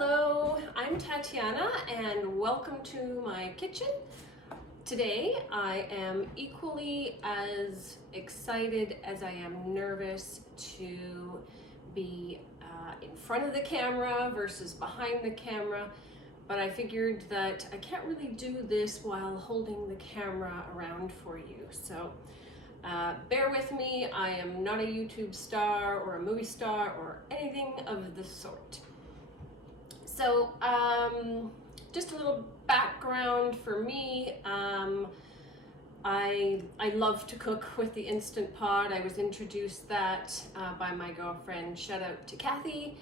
Hello, I'm Tatiana and welcome to my kitchen. Today I am equally as excited as I am nervous to be in front of the camera versus behind the camera, but I figured that I can't really do this while holding the camera around for you. So bear with me, I am not a YouTube star or a movie star or anything of the sort. So just a little background for me. I love to cook with the Instant Pot. I was introduced that by my girlfriend. Shout out to Kathy,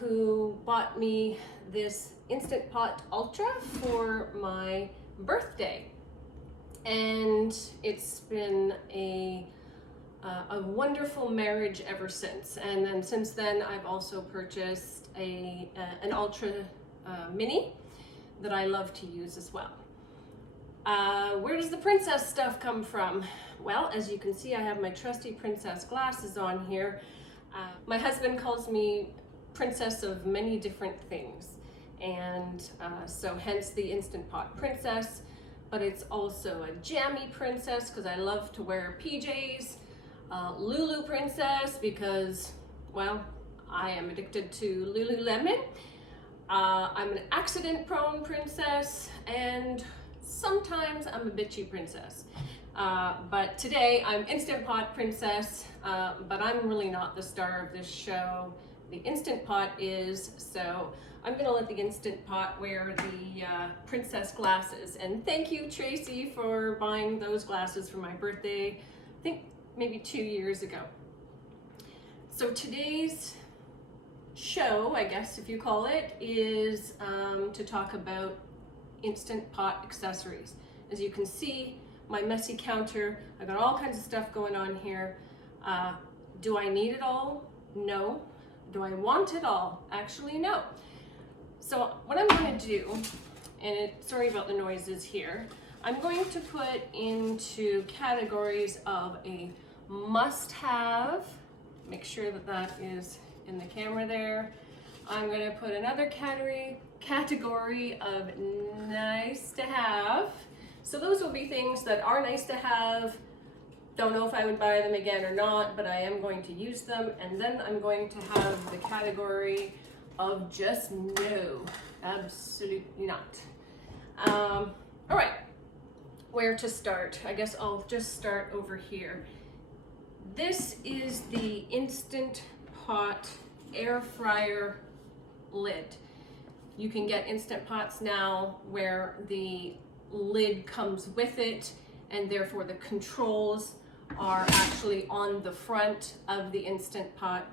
who bought me this Instant Pot Ultra for my birthday. And it's been a wonderful marriage ever since. And then since then, I've also purchased an Ultra Mini that I love to use as well. Where does the princess stuff come from? Well, as you can see, I have my trusty princess glasses on here. My husband calls me princess of many different things, and so hence the Instant Pot princess. But it's also a jammy princess because I love to wear PJs, Lulu princess because, well, I am addicted to Lululemon. I'm an accident-prone princess, and sometimes I'm a bitchy princess. But today I'm Instant Pot princess, but I'm really not the star of this show. The Instant Pot is, so I'm gonna let the Instant Pot wear the princess glasses. And thank you, Tracy, for buying those glasses for my birthday, I think maybe 2 years ago. So today's show, I guess if you call it, is to talk about Instant Pot accessories. As you can see, my messy counter, I got all kinds of stuff going on here. Do I need it all? No. Do I want it all? Actually, no. So what I'm going to do, and sorry about the noises here, I'm going to put into categories of a must-have. Make sure that that is in the camera there. I'm going to put another category of nice to have. So those will be things that are nice to have. Don't know if I would buy them again or not, but I am going to use them. And then I'm going to have the category of just no, absolutely not. All right, where to start? I guess I'll just start over here. This is the Instant Pot air fryer lid. You can get Instant Pots now where the lid comes with it, and therefore the controls are actually on the front of the Instant Pot.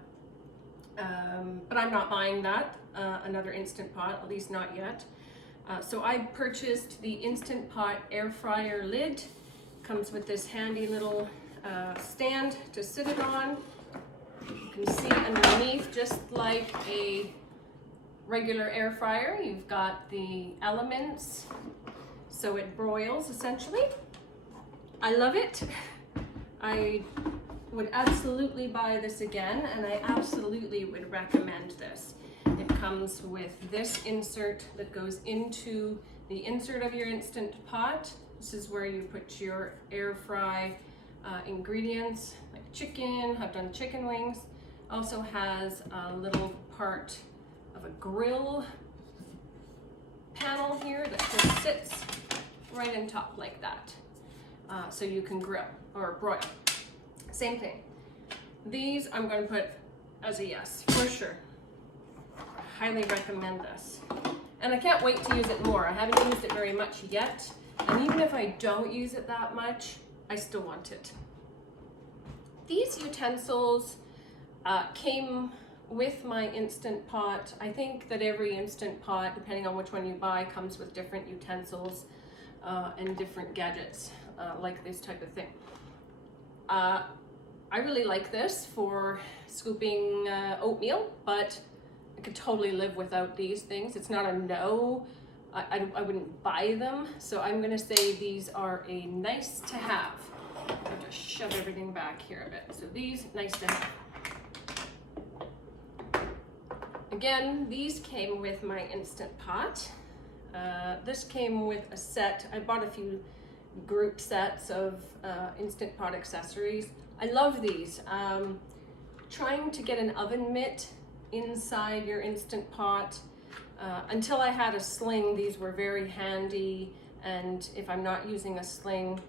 But I'm not buying that, another Instant Pot, at least not yet. So I purchased the Instant Pot air fryer lid. Comes with this handy little stand to sit it on. You can see underneath, just like a regular air fryer, you've got the elements, so it broils essentially. I love it. I would absolutely buy this again, and I absolutely would recommend this. It comes with this insert that goes into the insert of your Instant Pot. This is where you put your air fry ingredients like chicken. I've done chicken wings. Also has a little part of a grill panel here that just sits right on top like that. So you can grill or broil. Same thing. These I'm going to put as a yes, for sure. Highly recommend this. And I can't wait to use it more. I haven't used it very much yet. And even if I don't use it that much, I still want it. These utensils came with my Instant Pot. I think that every Instant Pot, depending on which one you buy, comes with different utensils and different gadgets like this type of thing. I really like this for scooping oatmeal, but I could totally live without these things. It's not a no. I wouldn't buy them, so I'm gonna say these are a nice to have. I'll just shove everything back here a bit. So these, nice to have. Again, these came with my Instant Pot. This came with a set. I bought a few group sets of Instant Pot accessories. I love these. Trying to get an oven mitt inside your Instant Pot. Until I had a sling, these were very handy, and if I'm not using a sling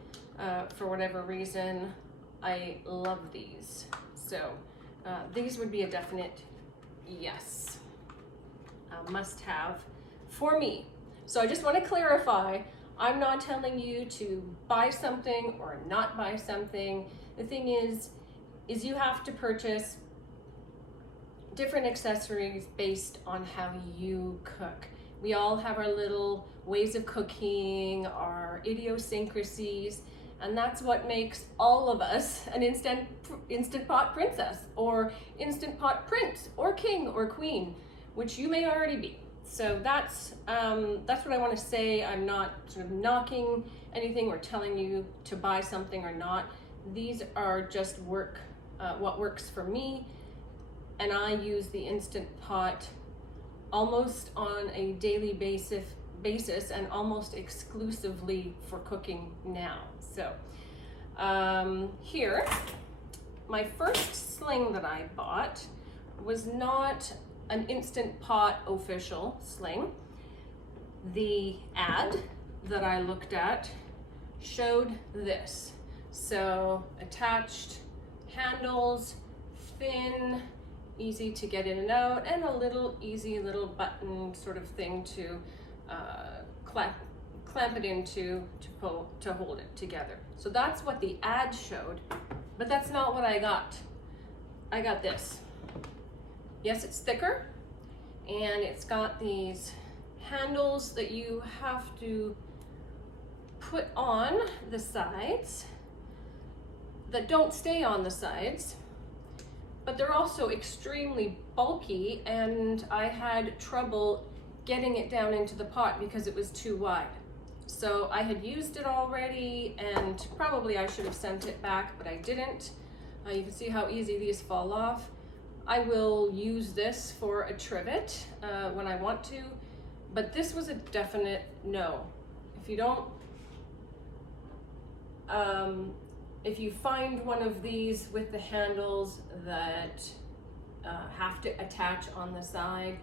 for whatever reason, I love these. So these would be a definite yes, must have for me. So I just want to clarify, I'm not telling you to buy something or not buy something. The thing is you have to purchase different accessories based on how you cook. We all have our little ways of cooking, our idiosyncrasies, and that's what makes all of us an Instant Pot princess, or Instant Pot prince, or king, or queen, which you may already be. So that's what I want to say. I'm not sort of knocking anything or telling you to buy something or not. These are just what works for me, and I use the Instant Pot almost on a daily basis and almost exclusively for cooking now. So here, my first sling that I bought was not an Instant Pot official sling. The ad that I looked at showed this. So attached handles, thin, easy to get in and out, and a easy little button sort of thing to clamp it into to hold it together. So that's what the ad showed, but that's not what I got. I got this. Yes, it's thicker, and it's got these handles that you have to put on the sides that don't stay on the sides, but they're also extremely bulky, and I had trouble getting it down into the pot because it was too wide. So I had used it already, and probably I should have sent it back, but I didn't. You can see how easy these fall off. I will use this for a trivet when I want to, but this was a definite no. If you don't, if you find one of these with the handles that have to attach on the side,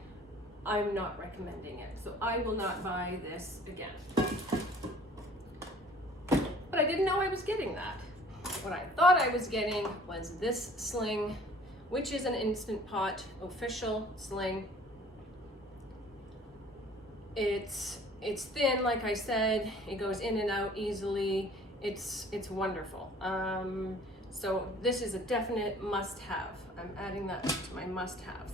I'm not recommending it. So I will not buy this again. But I didn't know I was getting that. What I thought I was getting was this sling, which is an Instant Pot official sling. It's thin, like I said. It goes in and out easily. It's wonderful. So this is a definite must-have. I'm adding that to my must-haves.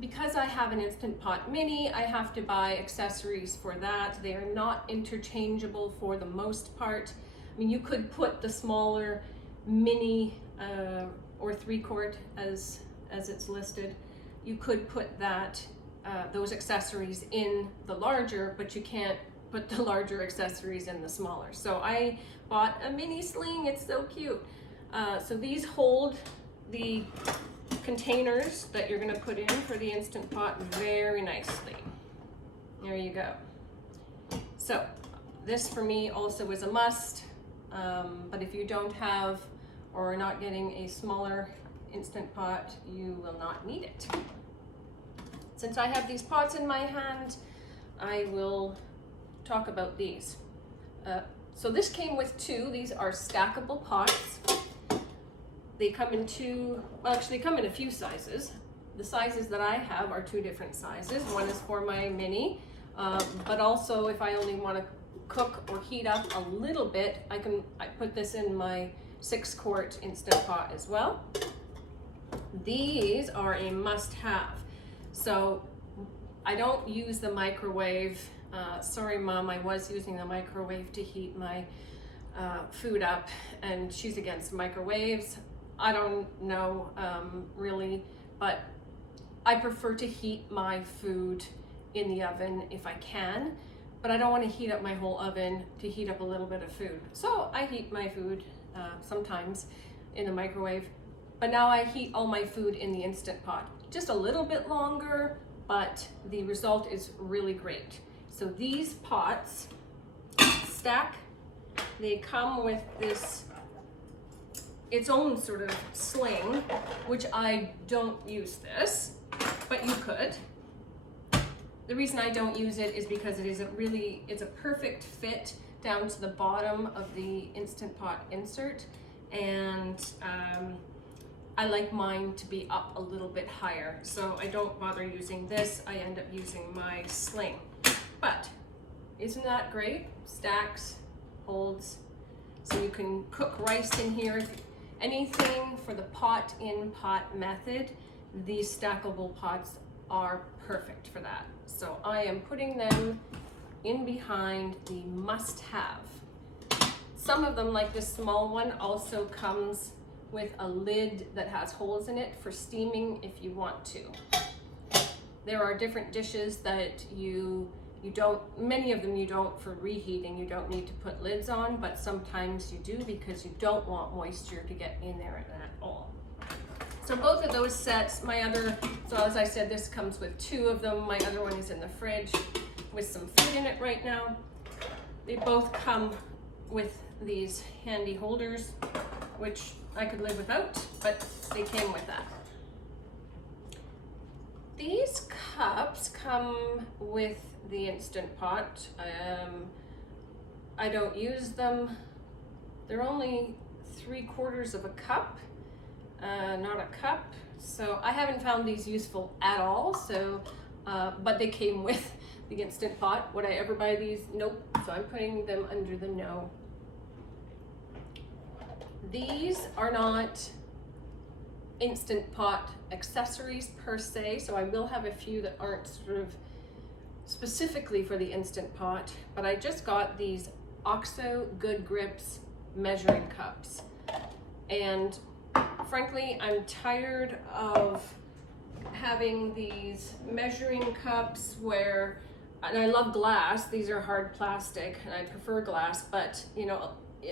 Because I have an Instant Pot Mini, I have to buy accessories for that. They are not interchangeable for the most part. I mean, you could put the smaller Mini or 3-quart as it's listed. You could put that those accessories in the larger, but you can't put the larger accessories in the smaller. So I bought a mini sling. It's so cute. So these hold the containers that you're going to put in for the Instant Pot very nicely. There you go. So this for me also is a must, but if you don't have or are not getting a smaller Instant Pot, you will not need it. Since I have these pots in my hand, I will talk about these. So this came with two. These are stackable pots. They come in they come in a few sizes. The sizes that I have are two different sizes. One is for my mini, but also if I only want to cook or heat up a little bit, I put this in my 6-quart Instant Pot as well. These are a must-have. So I don't use the microwave. Sorry, Mom, I was using the microwave to heat my food up, and she's against microwaves. I don't know really, but I prefer to heat my food in the oven if I can, but I don't want to heat up my whole oven to heat up a little bit of food. So I heat my food sometimes in the microwave, but now I heat all my food in the Instant Pot. Just a little bit longer, but the result is really great. So these pots stack, they come with this, its own sort of sling, which I don't use this, but you could. The reason I don't use it is because it's a perfect fit down to the bottom of the Instant Pot insert, and I like mine to be up a little bit higher, so I don't bother using this. I end up using my sling. But isn't that great? Stacks, holds, so you can cook rice in here. Anything for the pot in pot method, these stackable pots are perfect for that. So I am putting them in behind the must-have. Some of them, like this small one, also comes with a lid that has holes in it for steaming if you want to. There are different dishes that you don't, many of them you don't for reheating, you don't need to put lids on, but sometimes you do because you don't want moisture to get in there at all. So both of those sets, so as I said, this comes with 2 of them. My other one is in the fridge with some food in it right now. They both come with these handy holders, which I could live without, but they came with that. These cups come with the Instant Pot. I don't use them. They're only 3/4 of a cup, not a cup. So I haven't found these useful at all. So, but they came with the Instant Pot. Would I ever buy these? Nope. So I'm putting them under the no. These are not Instant Pot accessories per se, so I will have a few that aren't sort of specifically for the Instant Pot, but I just got these OXO Good Grips measuring cups. And frankly, I'm tired of having these measuring cups where, and I love glass, these are hard plastic and I prefer glass, but you know,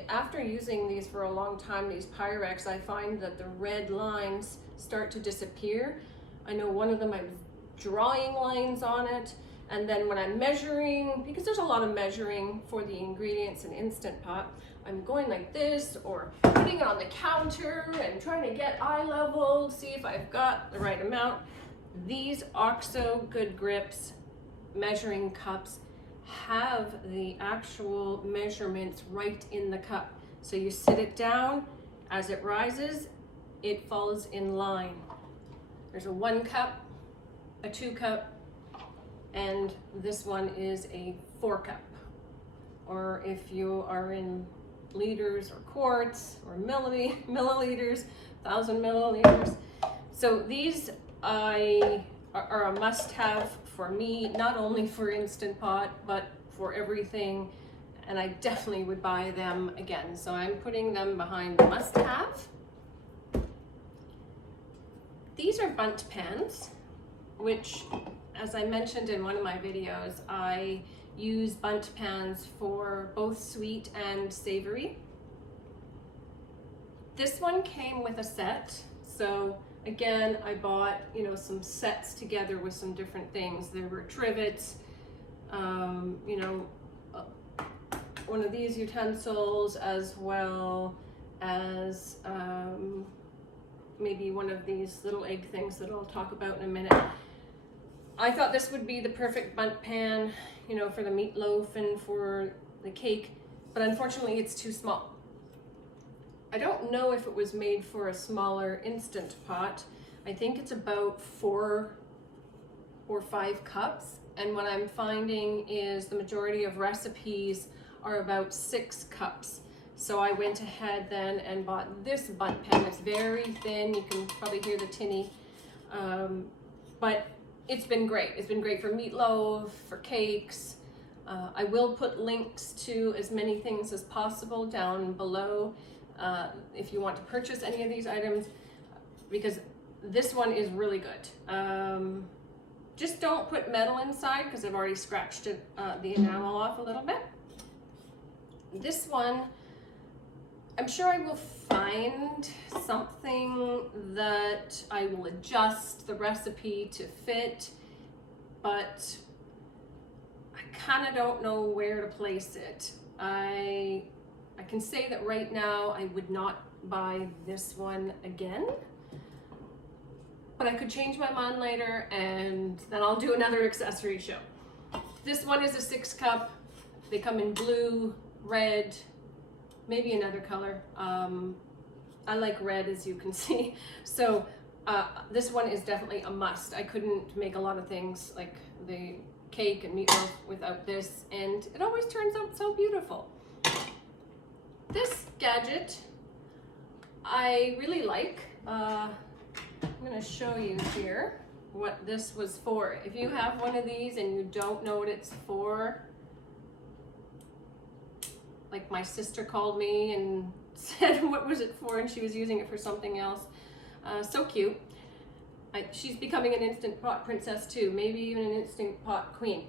after using these for a long time, these Pyrex, I find that the red lines start to disappear. I know one of them I was drawing lines on it, and then when I'm measuring, because there's a lot of measuring for the ingredients in Instant Pot, I'm going like this or putting it on the counter and trying to get eye level, see if I've got the right amount. These OXO Good Grips measuring cups have the actual measurements right in the cup. So you sit it down, as it rises, it falls in line. There's a 1 cup, a 2 cup, and this one is a 4 cup. Or if you are in liters or quarts or milliliters, 1,000 milliliters. So these are a must-have for me, not only for Instant Pot, but for everything, and I definitely would buy them again. So I'm putting them behind the must-have. These are bundt pans, which, as I mentioned in one of my videos, I use bundt pans for both sweet and savory. This one came with a set, so again, I bought, you know, some sets together with some different things. There were trivets, you know, one of these utensils, as well as maybe one of these little egg things that I'll talk about in a minute. I thought this would be the perfect bundt pan, you know, for the meatloaf and for the cake, but unfortunately it's too small. I don't know if it was made for a smaller Instant Pot. I think it's about 4 or 5 cups. And what I'm finding is the majority of recipes are about 6 cups. So I went ahead then and bought this bundt pan. It's very thin. You can probably hear the tinny. But it's been great. It's been great for meatloaf, for cakes. I will put links to as many things as possible down below. If you want to purchase any of these items, because this one is really good. Just don't put metal inside because I've already scratched it, the enamel off a little bit. This one, I'm sure I will find something that I will adjust the recipe to fit but I kind of don't know where to place it. I can say that right now I would not buy this one again, but I could change my mind later and then I'll do another accessory show. This one is a 6 cup. They come in blue, red, maybe another color. I like red, as you can see. So this one is definitely a must. I couldn't make a lot of things like the cake and meatloaf without this, and it always turns out so beautiful. This gadget I really like. I'm going to show you here what this was for. If you have one of these and you don't know what it's for, like my sister called me and said what was it for, and she was using it for something else. So cute. She's becoming an Instant Pot princess too, maybe even an Instant Pot queen.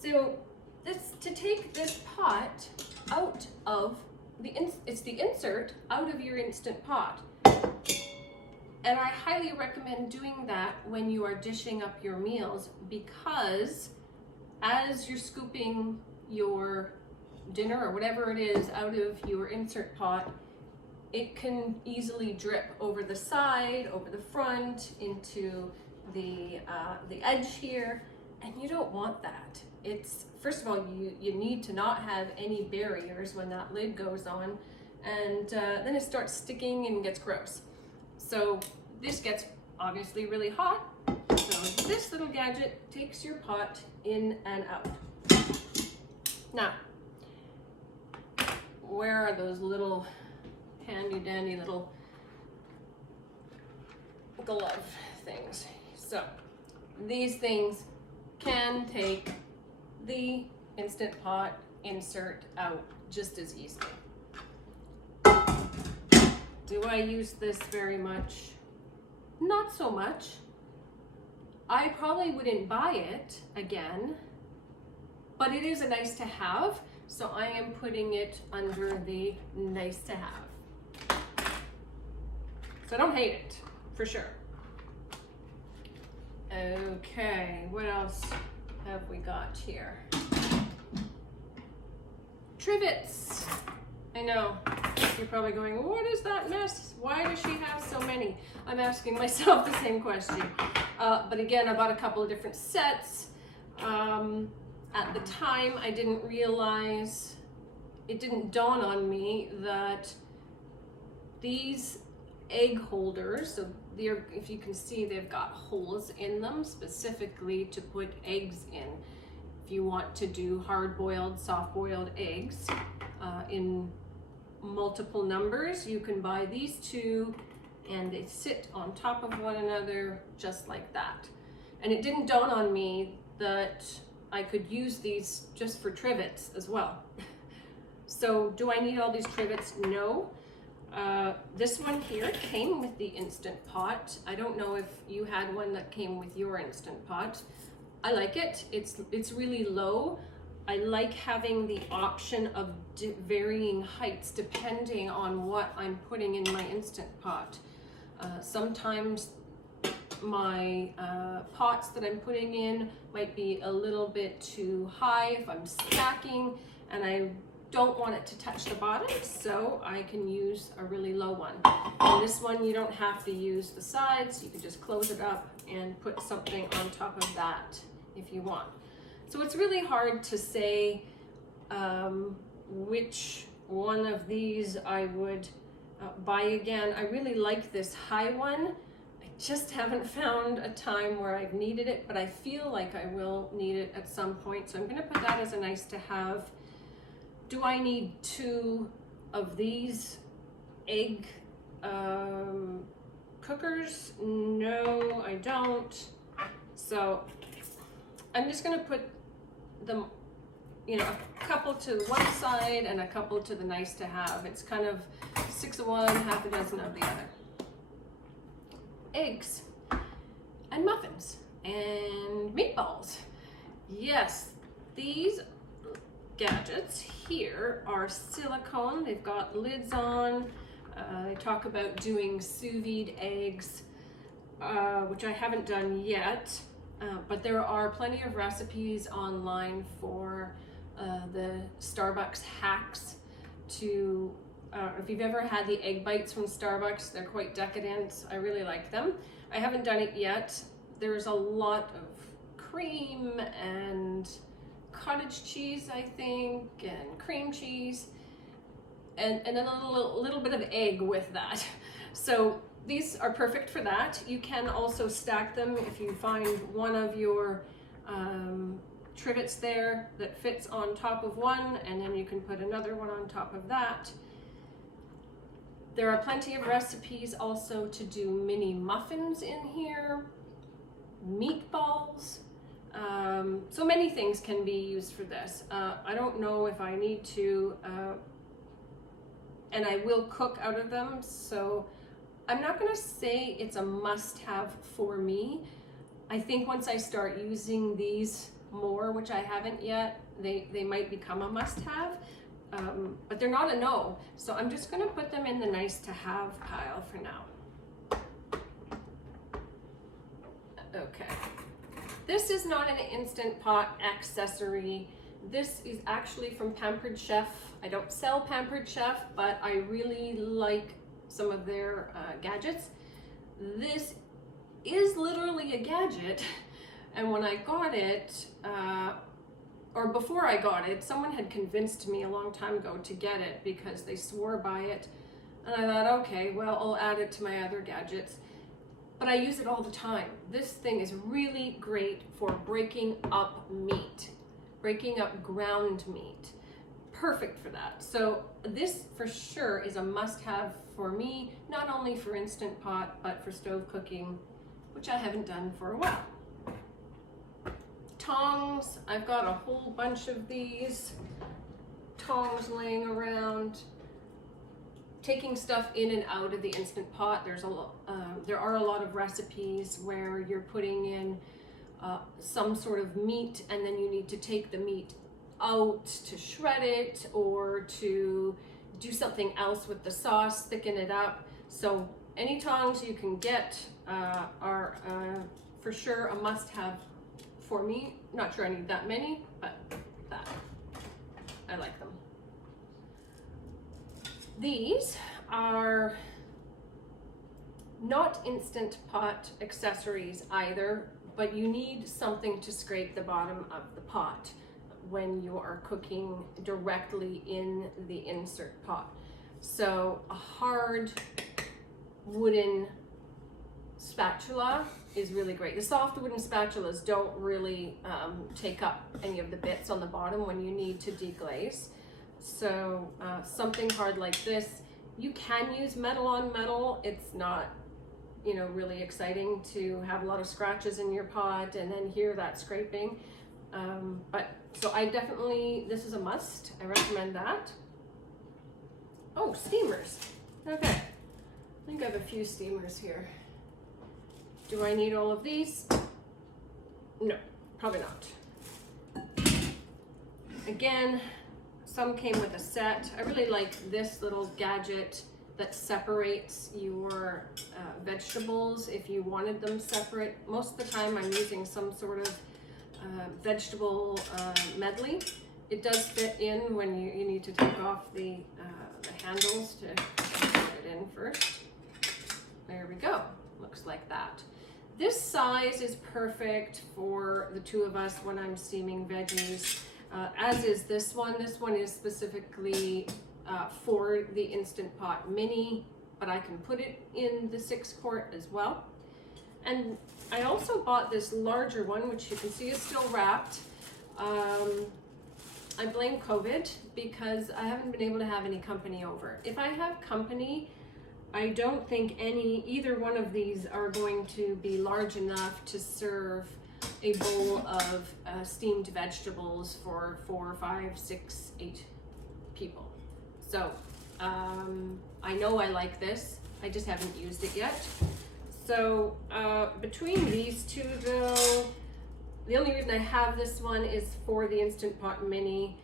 So to take this pot out of it's the insert out of your Instant Pot. And I highly recommend doing that when you are dishing up your meals, because as you're scooping your dinner or whatever it is out of your insert pot, it can easily drip over the side, over the front, into the edge here, and you don't want that. It's, first of all, you need to not have any barriers when that lid goes on, and then it starts sticking and gets gross. So this gets obviously really hot, so this little gadget takes your pot in and out. Now, where are those little handy dandy little glove things? So these things can take the Instant Pot insert out just as easily. Do I use this very much? Not so much. I probably wouldn't buy it again, but it is a nice to have, so I am putting it under the nice to have. So I don't hate it, for sure. Okay, what else have we got here? Trivets. I know, you're probably going, what is that mess? Why does she have so many? I'm asking myself the same question. But again, I bought a couple of different sets. At the time, I didn't realize, it didn't dawn on me that these egg holders, so they're, if you can see, they've got holes in them specifically to put eggs in. If you want to do hard-boiled, soft-boiled eggs in multiple numbers, you can buy these two, and they sit on top of one another just like that. And it didn't dawn on me that I could use these just for trivets as well. So do I need all these trivets? No. This one here came with the Instant Pot. I don't know if you had one that came with your Instant Pot. I like it. It's really low. I like having the option of varying heights depending on what I'm putting in my Instant Pot. Sometimes my pots that I'm putting in might be a little bit too high if I'm stacking, and I don't want it to touch the bottom, so I can use a really low one. And this one, you don't have to use the sides. You can just close it up and put something on top of that if you want. So it's really hard to say which one of these I would buy again. I really like this high one. I just haven't found a time where I've needed it, but I feel like I will need it at some point. So I'm gonna put that as a nice to have. Do I need 2 of these egg cookers? No, I don't. So I'm just gonna put them, you know, a couple to one side and a couple to the nice to have. It's kind of 6 of one, half a dozen of the other. Eggs and muffins and meatballs. Yes, these gadgets here are silicone. They've got lids on. They talk about doing sous vide eggs, which I haven't done yet. But there are plenty of recipes online for the Starbucks hacks to, if you've ever had the egg bites from Starbucks, they're quite decadent. I really like them. I haven't done it yet. There's a lot of cream and cottage cheese, I think, and cream cheese, and then a little bit of egg with that. So these are perfect for that. You can also stack them if you find one of your trivets there that fits on top of one, and then you can put another one on top of that. There are plenty of recipes also to do mini muffins in here, meatballs. So many things can be used for this. I don't know if I need to, and I will cook out of them, so I'm not gonna say it's a must-have for me. I think once I start using these more, which I haven't yet, they might become a must-have, but they're not a no. So I'm just gonna put them in the nice-to-have pile for now. Okay. This is not an Instant Pot accessory. This is actually from Pampered Chef. I don't sell Pampered Chef, but I really like some of their gadgets. This is literally a gadget, and when I got it, or before I got it, someone had convinced me a long time ago to get it because they swore by it, and I thought, okay, well, I'll add it to my other gadgets. But I use it all the time. This thing is really great for breaking up meat, breaking up ground meat. Perfect for that. So this for sure is a must-have for me, not only for Instant Pot, but for stove cooking, which I haven't done for a while. Tongs, I've got a whole bunch of these tongs laying around. Taking stuff in and out of the Instant Pot, there are a lot of recipes where you're putting in some sort of meat, and then you need to take the meat out to shred it or to do something else with the sauce, thicken it up. So any tongs you can get are for sure a must-have for me. Not sure I need that many, but that. I like them. These are not Instant Pot accessories either, but you need something to scrape the bottom of the pot when you are cooking directly in the insert pot. So a hard wooden spatula is really great. The soft wooden spatulas don't really take up any of the bits on the bottom when you need to deglaze. So something hard like this, you can use metal on metal. It's not, really exciting to have a lot of scratches in your pot and then hear that scraping. So I definitely, this is a must. I recommend that. Oh, steamers. Okay, I think I have a few steamers here. Do I need all of these? No, probably not. Again, some came with a set. I really like this little gadget that separates your vegetables if you wanted them separate. Most of the time I'm using some sort of vegetable medley. It does fit in when you need to take off the handles to put it in first. There we go. Looks like that. This size is perfect for the two of us when I'm steaming veggies. As is this one. This one is specifically for the Instant Pot Mini, but I can put it in the 6-quart as well. And I also bought this larger one, which you can see is still wrapped. I blame COVID because I haven't been able to have any company over. If I have company, I don't think either one of these are going to be large enough to serve a bowl of steamed vegetables for 4, 5, 6, 8 people. So I know I like this. I just haven't used it yet. So between these two though, the only reason I have this one is for the Instant Pot Mini.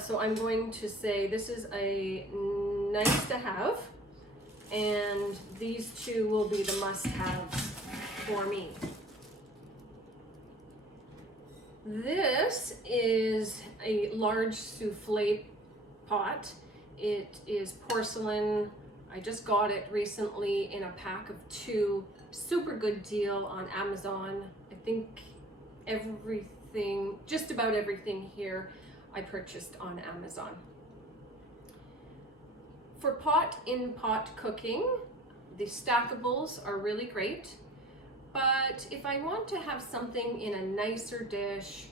So I'm going to say this is a nice to have, and these two will be the must-haves for me. This is a large souffle pot. It is porcelain. I just got it recently in a pack of 2. Super good deal on Amazon. I think everything, just about everything here, I purchased on Amazon. For pot-in-pot cooking, the stackables are really great. But if I want to have something in a nicer dish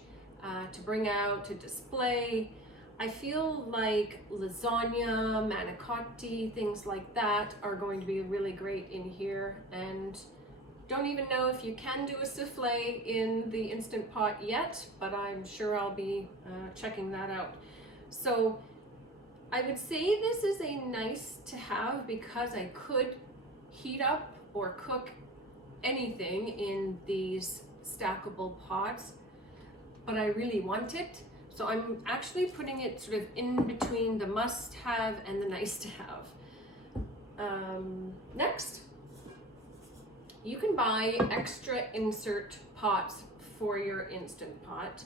to bring out, to display, I feel like lasagna, manicotti, things like that are going to be really great in here. And don't even know if you can do a souffle in the Instant Pot yet, but I'm sure I'll be checking that out. So I would say this is a nice to have because I could heat up or cook anything in these stackable pots, but I really want it. So I'm actually putting it sort of in between the must have and the nice to have. Next, you can buy extra insert pots for your Instant Pot.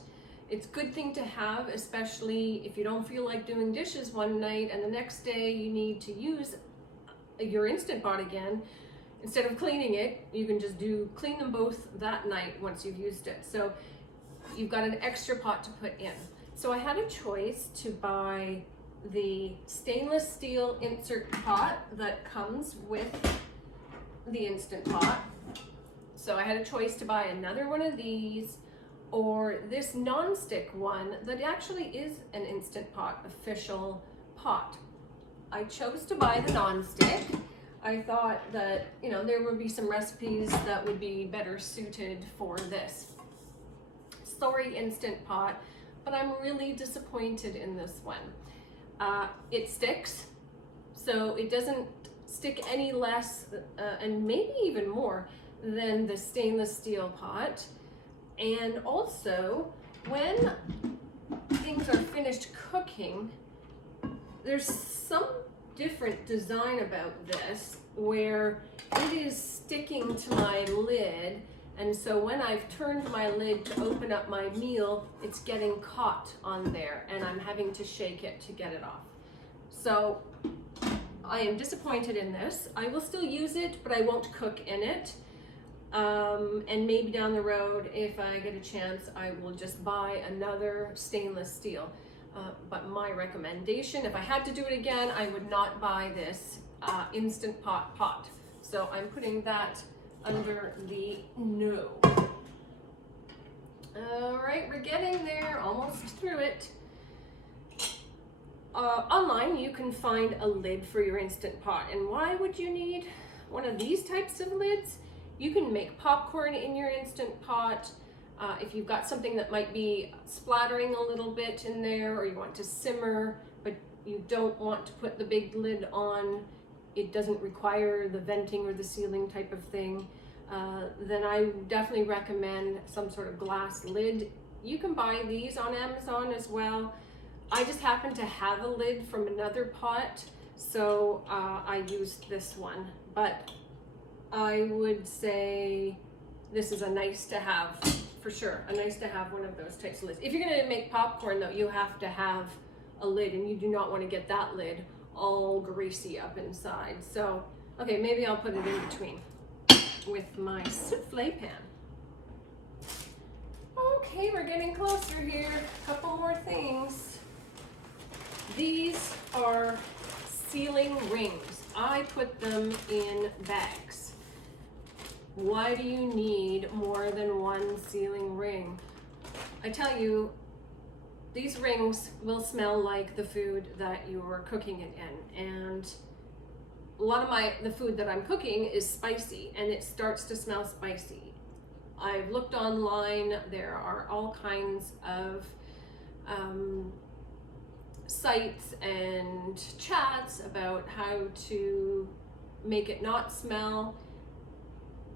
It's a good thing to have, especially if you don't feel like doing dishes one night and the next day you need to use your Instant Pot again. Instead of cleaning it, you can just clean them both that night once you've used it. So you've got an extra pot to put in. So I had a choice to buy the stainless steel insert pot that comes with the Instant Pot. So I had a choice to buy another one of these or this non-stick one that actually is an Instant Pot official pot. I chose to buy the non-stick. I thought that, you know, there would be some recipes that would be better suited for this. Sorry, Instant Pot, but I'm really disappointed in this one. It sticks, so it doesn't stick any less, and maybe even more, than the stainless steel pot. And also, when things are finished cooking, there's some different design about this where it is sticking to my lid, and so when I've turned my lid to open up my meal, it's getting caught on there and I'm having to shake it to get it off. So I am disappointed in this. I will still use it, but I won't cook in it. And maybe down the road, if I get a chance, I will just buy another stainless steel. But my recommendation, if I had to do it again, I would not buy this Instant Pot. So I'm putting that under the no. All right, we're getting there, almost through it. Online, you can find a lid for your Instant Pot. And why would you need one of these types of lids? You can make popcorn in your Instant Pot. If you've got something that might be splattering a little bit in there, or you want to simmer, but you don't want to put the big lid on, it doesn't require the venting or the sealing type of thing, then I definitely recommend some sort of glass lid. You can buy these on Amazon as well. I just happen to have a lid from another pot, so I used this one, but I would say this is a nice to have. For sure, a nice to have one of those types of lids. If you're gonna make popcorn though, you have to have a lid, and you do not want to get that lid all greasy up inside. So, okay, maybe I'll put it in between with my souffle pan. Okay, we're getting closer here. A couple more things. These are sealing rings. I put them in bags. Why do you need more than one sealing ring? I tell you, these rings will smell like the food that you're cooking it in. And a lot of the food that I'm cooking is spicy, and it starts to smell spicy. I've looked online, there are all kinds of sites and chats about how to make it not smell.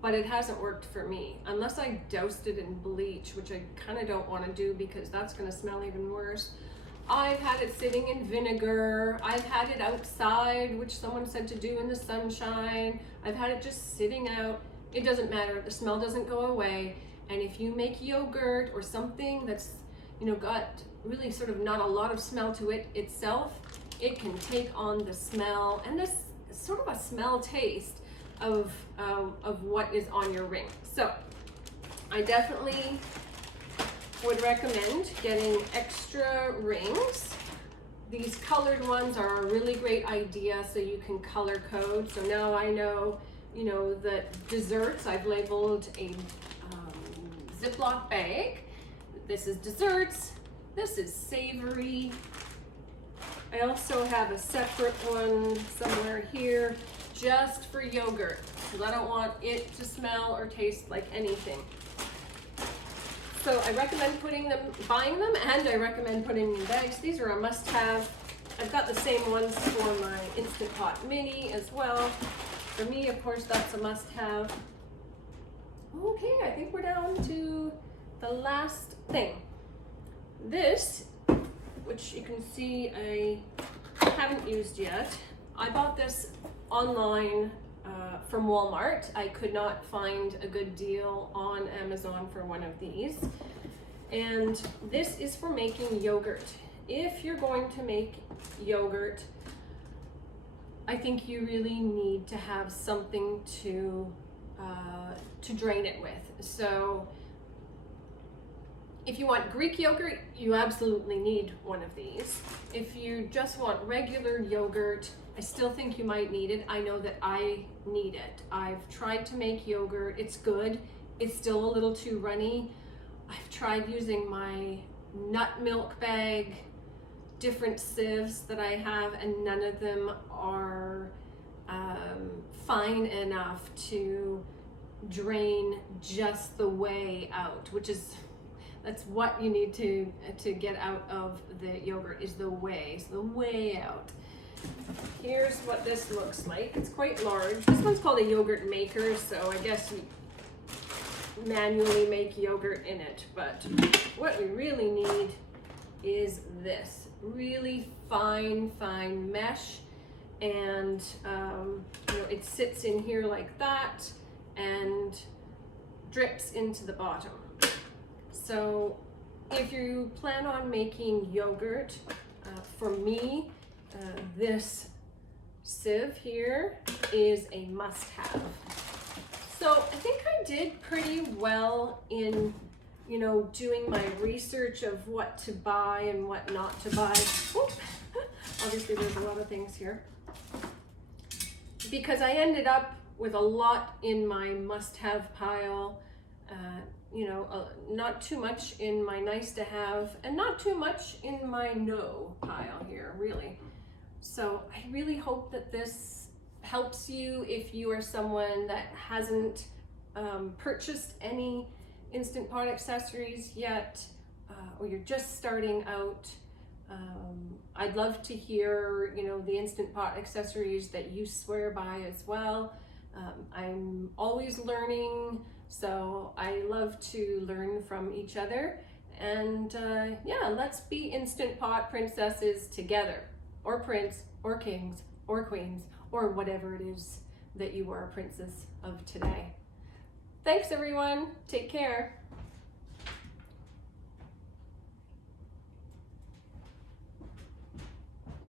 But it hasn't worked for me, unless I doused it in bleach, which I kind of don't want to do because that's going to smell even worse. I've had it sitting in vinegar. I've had it outside, which someone said to do in the sunshine. I've had it just sitting out. It doesn't matter. The smell doesn't go away. And if you make yogurt or something that's, you know, got really sort of not a lot of smell to it itself, it can take on the smell and this sort of a smell taste of what is on your ring. So I definitely would recommend getting extra rings. These colored ones are a really great idea, so you can color code. So now I know, you know, that desserts, I've labeled a Ziploc bag. This is desserts, this is savory. I also have a separate one somewhere here just for yogurt, because I don't want it to smell or taste like anything. So I recommend buying them, and I recommend putting them in bags. These are a must-have. I've got the same ones for my Instant Pot Mini as well. For me, of course, that's a must-have. Okay, I think we're down to the last thing. This, which you can see I haven't used yet. I bought this online from Walmart. I could not find a good deal on Amazon for one of these. And this is for making yogurt. If you're going to make yogurt, I think you really need to have something to drain it with. So if you want Greek yogurt, you absolutely need one of these. If you just want regular yogurt, I still think you might need it. I know that I need it. I've tried to make yogurt. It's good. It's still a little too runny. I've tried using my nut milk bag, different sieves that I have, and none of them are fine enough to drain just the way out, that's what you need to get out of the yogurt, is the way out. Here's what this looks like. It's quite large. This one's called a yogurt maker, so I guess you manually make yogurt in it. But what we really need is this really fine mesh, and you know, it sits in here like that and drips into the bottom. So if you plan on making yogurt, for me, this sieve here is a must-have. So I think I did pretty well in, you know, doing my research of what to buy and what not to buy. Oop. Obviously there's a lot of things here, because I ended up with a lot in my must-have pile. You know, not too much in my nice to have, and not too much in my no pile here, really. So I really hope that this helps you if you are someone that hasn't purchased any Instant Pot accessories yet, or you're just starting out. I'd love to hear, you know, the Instant Pot accessories that you swear by as well. I'm always learning, so I love to learn from each other. And yeah, let's be Instant Pot princesses together, or prince, or kings, or queens, or whatever it is that you are a princess of today. Thanks everyone, take care.